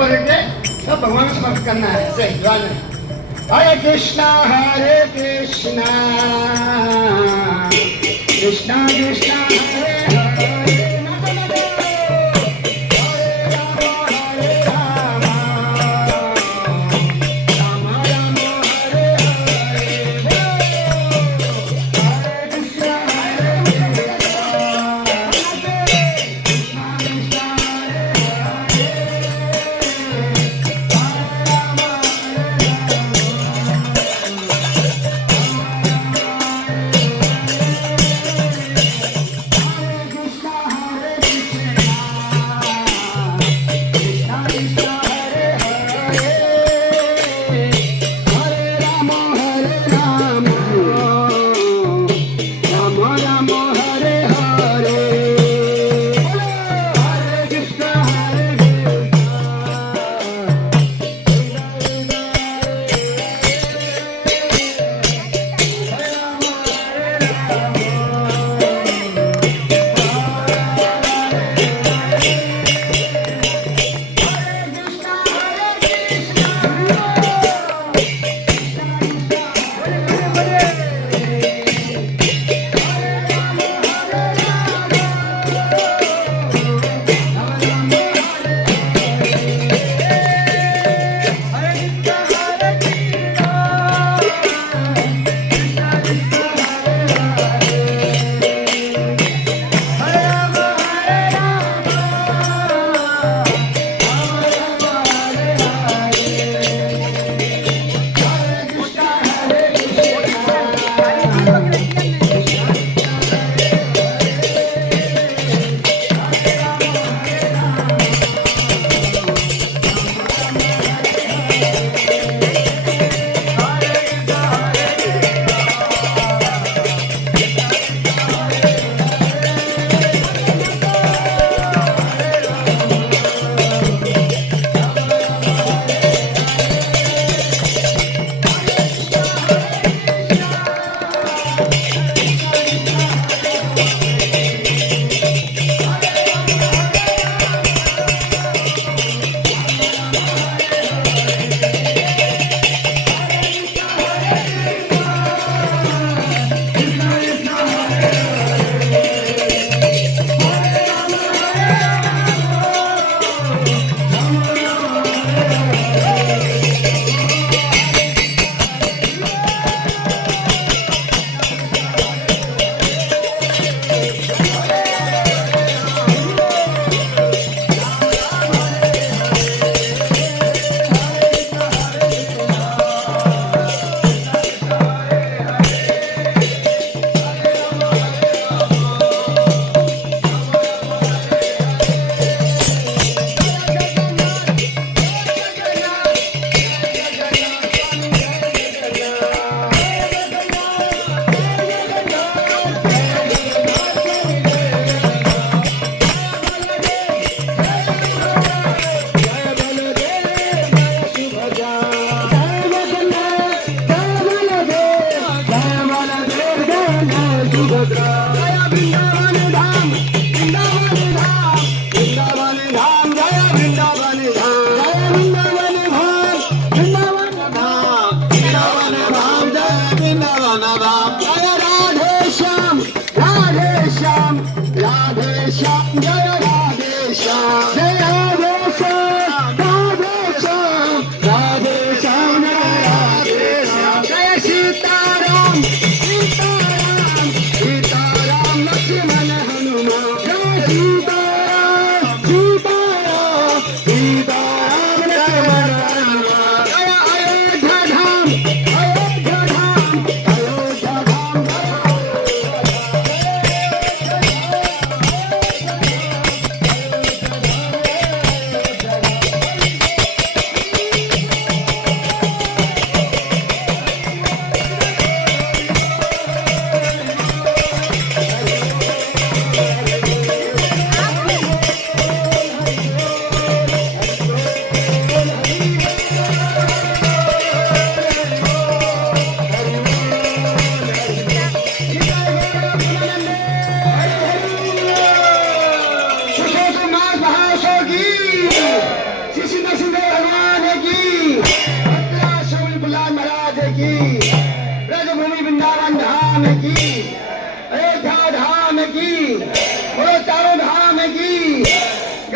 पर इतने सब भगवान को समर्पित करना है। सही ध्यान है। हरे कृष्णा कृष्णा कृष्णा हरे हरे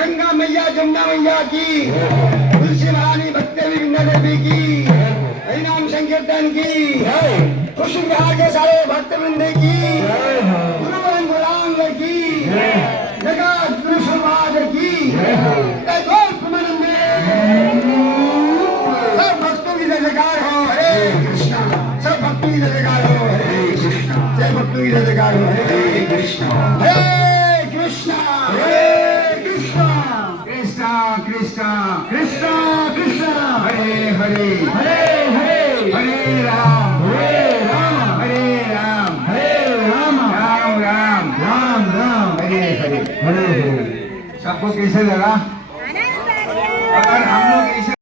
गंगा मैया जमुना मैया की, तुलसी महारानी भक्ति विघ्न देवी की, हरिनाम संकीर्तन की, कृष्ण बिहार के सारे भक्त वृंद की, गुरु गुलाम की, जगत गुरु समाज की, सब भक्तों की जयकार हो हरे कृष्णा, सब भक्तों की जयकार हो हरे कृष्णा, सब भक्तों की जयकार हो हरे कृष्णा, हरे कृष्णा, हरे कृष्णा, कृष्णा कृष्णा, कृष्णा कृष्णा, हरे हरे, हरे हरे, हरे राम, हरे राम, हरे राम, हरे राम, राम राम, राम राम, हरे हरे, हरे हरे। सबको कैसे लगा?